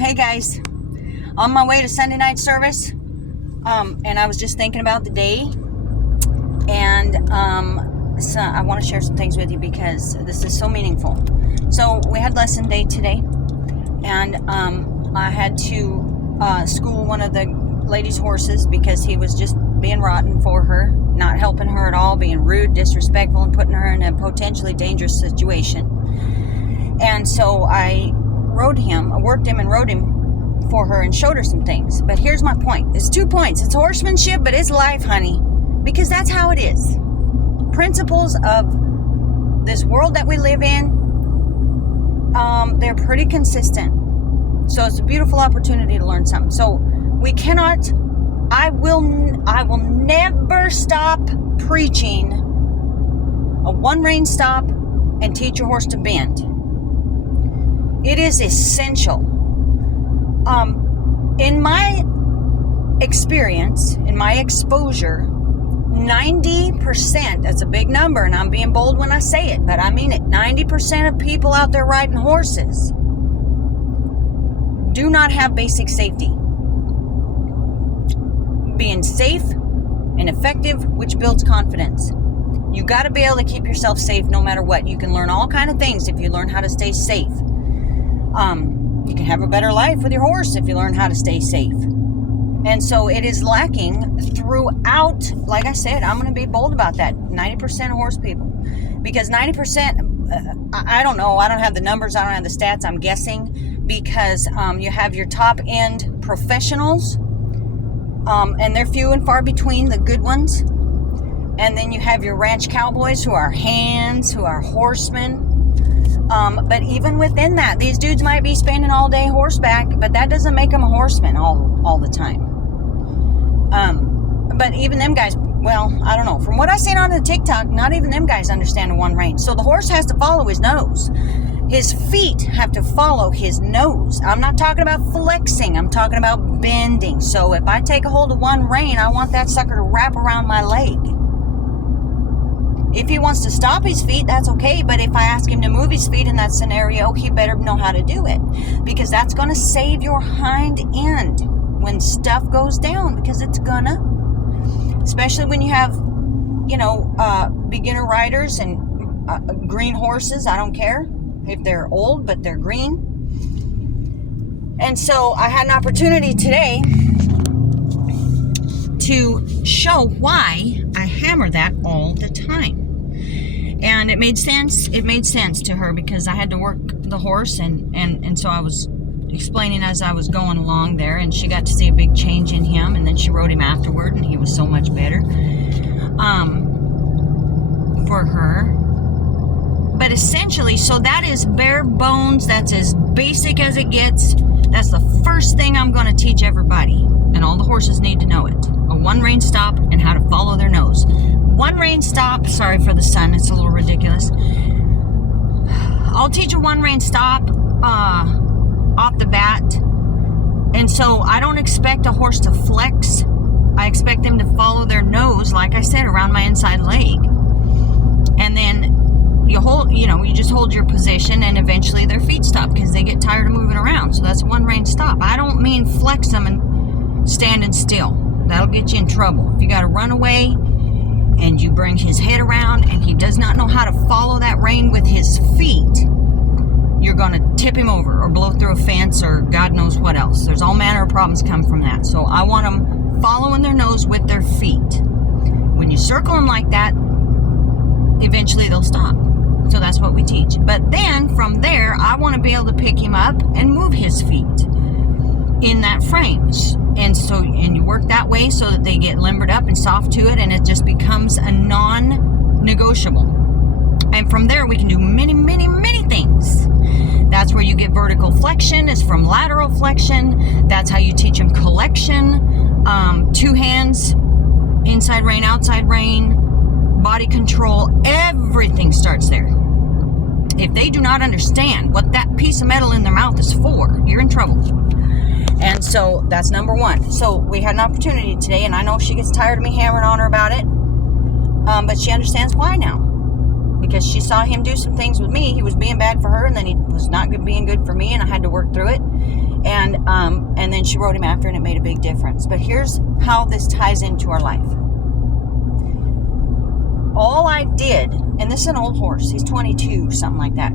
Hey guys, on my way to Sunday night service, and I was just thinking about the day, and so I want to share some things with you because this is so meaningful. So we had lesson day today, and I had to school one of the ladies' horses because he was just being rotten for her, not helping her at all, being rude, disrespectful, and putting her in a potentially dangerous situation. And so I worked him and rode him for her and showed her some things. But here's my point. It's 2 points. It's horsemanship, but it's life, honey. Because that's how it is. Principles of this world that we live in, they're pretty consistent. So it's a beautiful opportunity to learn something. So we cannot, I will never stop preaching a one-rein stop and teach your horse to bend. It is essential. In my experience, in my exposure, 90%, that's a big number, and I'm being bold when I say it, but I mean it, 90% of people out there riding horses do not have basic safety. Being safe and effective, which builds confidence. You got to be able to keep yourself safe no matter what. You can learn all kinds of things if you learn how to stay safe. You can have a better life with your horse if you learn how to stay safe. And so it is lacking throughout, like I said, I'm going to be bold about that, 90% of horse people. Because 90%, I don't know, I don't have the numbers, I don't have the stats, I'm guessing, because you have your top end professionals, and they're few and far between, the good ones. And then you have your ranch cowboys who are hands, who are horsemen. But even within that, these dudes might be spending all day horseback, but that doesn't make them a horseman all the time. But even them guys, well, I don't know. From what I've seen on the TikTok, not even them guys understand a one rein. So the horse has to follow his nose. His feet have to follow his nose. I'm not talking about flexing. I'm talking about bending. So if I take a hold of one rein, I want that sucker to wrap around my leg. If he wants to stop his feet, that's okay. But if I ask him to move his feet in that scenario, he better know how to do it. Because that's going to save your hind end when stuff goes down. Because it's gonna. Especially when you have, beginner riders and green horses. I don't care if they're old, but they're green. And so I had an opportunity today to show why I hammer that all the time. And it made sense to her because I had to work the horse and so I was explaining as I was going along there, and she got to see a big change in him, and then she rode him afterward and he was so much better for her. But essentially, so that is bare bones, that's as basic as it gets. That's the first thing I'm going to teach everybody, and all the horses need to know it. A one-rein stop and how to follow their nose. One-rein stop, sorry for the sun, it's a little ridiculous. I'll teach a one-rein stop off the bat. And so I don't expect a horse to flex. I expect them to follow their nose, like I said, around my inside leg. And then you just hold your position, and eventually their feet stop because they get tired of moving around. So that's a one-rein stop. I don't mean flex them and standing still. That'll get you in trouble. If you got to run away and you bring his head around and he does not know how to follow that rein with his feet, you're going to tip him over or blow through a fence or God knows what else. There's all manner of problems come from that. So I want them following their nose with their feet. When you circle them like that, eventually they'll stop. So that's what we teach. But then from there, I want to be able to pick him up and move his feet in that frame. And you work that way so that they get limbered up and soft to it, and it just becomes a non-negotiable. And from there, we can do many, many, many things. That's where you get vertical flexion, is from lateral flexion. That's how you teach them collection. 2 hands, inside rein, outside rein, body control, everything starts there. If they do not understand what that piece of metal in their mouth is for, you're in trouble. And so that's number one. So we had an opportunity today, and I know she gets tired of me hammering on her about it, but she understands why now. Because she saw him do some things with me. He was being bad for her, and then he was not being good for me, and I had to work through it. And then she wrote him after, and it made a big difference. But here's how this ties into our life. All I did, and this is an old horse, he's 22, something like that,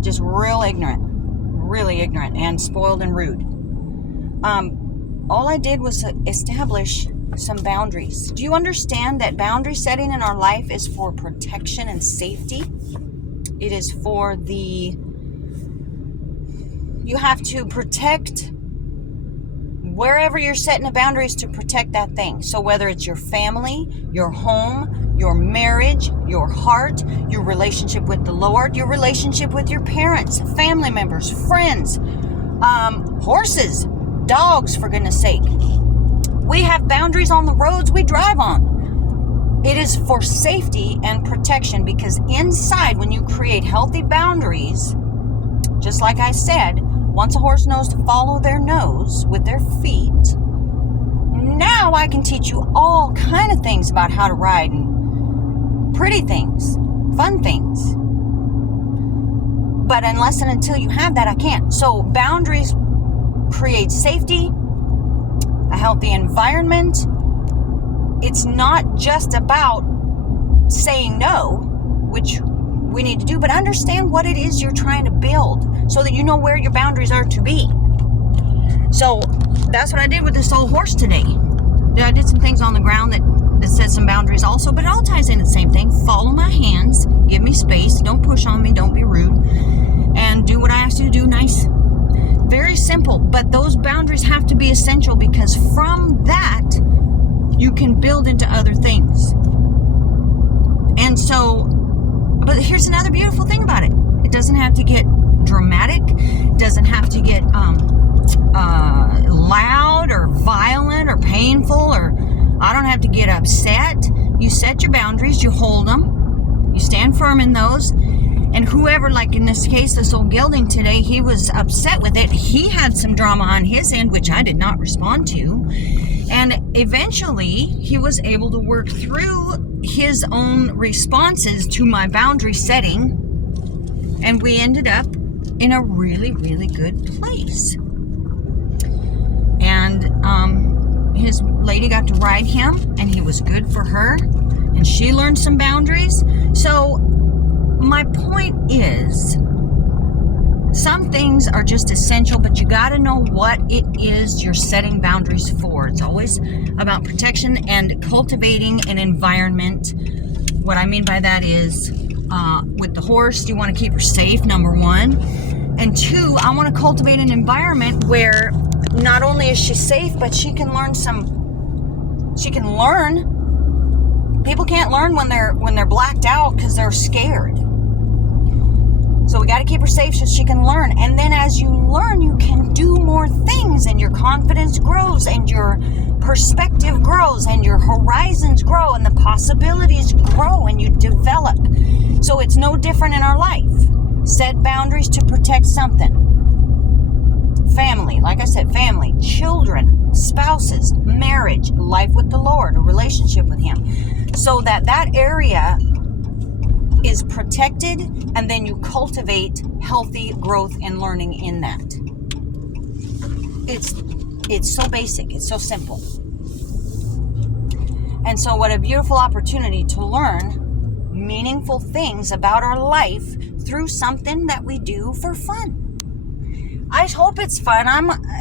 just really ignorant and spoiled and rude. All I did was establish some boundaries. Do you understand that boundary setting in our life is for protection and safety? It is for you have to protect wherever you're setting a boundary, is to protect that thing. So whether it's your family, your home, your marriage, your heart, your relationship with the Lord, your relationship with your parents, family members, friends, horses, dogs, for goodness sake. We have boundaries on the roads we drive on. It is for safety and protection, because inside, when you create healthy boundaries, just like I said, once a horse knows to follow their nose with their feet, now I can teach you all kind of things about how to ride, and pretty things, fun things. But unless and until you have that, I can't. So boundaries create safety, a healthy environment. It's not just about saying no, which we need to do, but understand what it is you're trying to build so that you know where your boundaries are to be. So that's what I did with this old horse today. I did some things on the ground that set some boundaries also, but it all ties in the same thing. Follow my hands, give me space, don't push on me, don't be rude, and do what I ask you to do nice. Very simple, but those boundaries have to be essential, because from that you can build into other things. And so, but here's another beautiful thing about it. It doesn't have to get dramatic. It doesn't have to get loud or violent or painful, or I don't have to get upset. You set your boundaries, you hold them, you stand firm in those. And whoever, like in this case, this old gelding today, he was upset with it. He had some drama on his end, which I did not respond to. And eventually, he was able to work through his own responses to my boundary setting. And we ended up in a really, really good place. And his lady got to ride him, and he was good for her. And she learned some boundaries. So my point is, some things are just essential, but you got to know what it is you're setting boundaries for. It's always about protection and cultivating an environment. What I mean by that is, with the horse, you want to keep her safe, number one. And two, I want to cultivate an environment where not only is she safe, but she can learn. People can't learn when they're blacked out because they're scared. So we got to keep her safe so she can learn. And then as you learn, you can do more things, and your confidence grows, and your perspective grows, and your horizons grow, and the possibilities grow, and you develop. So it's no different in our life. Set boundaries to protect something. Family, like I said, family, children, spouses, marriage, life with the Lord, a relationship with Him. So that area is protected, and then you cultivate healthy growth and learning in that. It's so basic, it's so simple. And so what a beautiful opportunity to learn meaningful things about our life through something that we do for fun. I hope it's fun.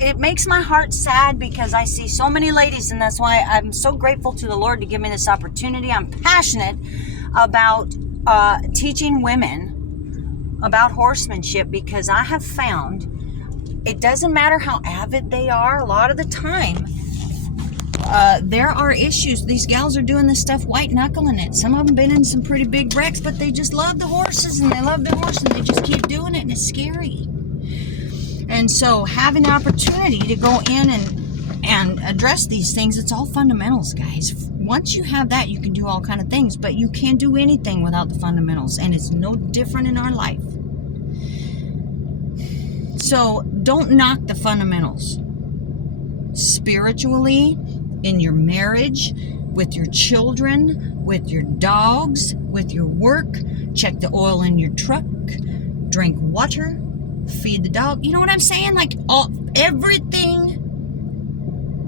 It makes my heart sad because I see so many ladies, and that's why I'm so grateful to the Lord to give me this opportunity. I'm passionate about teaching women about horsemanship, because I have found it doesn't matter how avid they are. A lot of the time, there are issues. These gals are doing this stuff white knuckling it. Some of them been in some pretty big wrecks, but they just love the horses, and they love the horse, and they just keep doing it, and it's scary. And so having the opportunity to go in and address these things, it's all fundamentals, guys. Once you have that, you can do all kind of things, but you can't do anything without the fundamentals, and it's no different in our life. So don't knock the fundamentals. Spiritually, in your marriage, with your children, with your dogs, with your work, check the oil in your truck, drink water, feed the dog. You know what I'm saying? Like everything,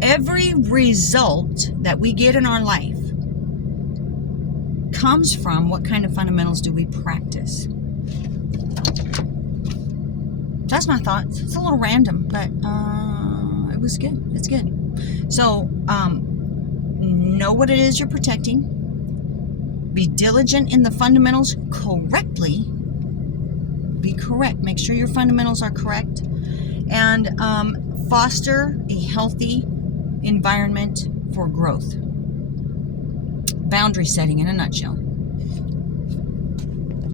every result that we get in our life comes from what kind of fundamentals do we practice. That's my thoughts. It's a little random, but it was good. It's good. So know what it is you're protecting. Be diligent in the fundamentals correctly. Be correct. Make sure your fundamentals are correct. And foster a healthy environment for growth. Boundary setting in a nutshell.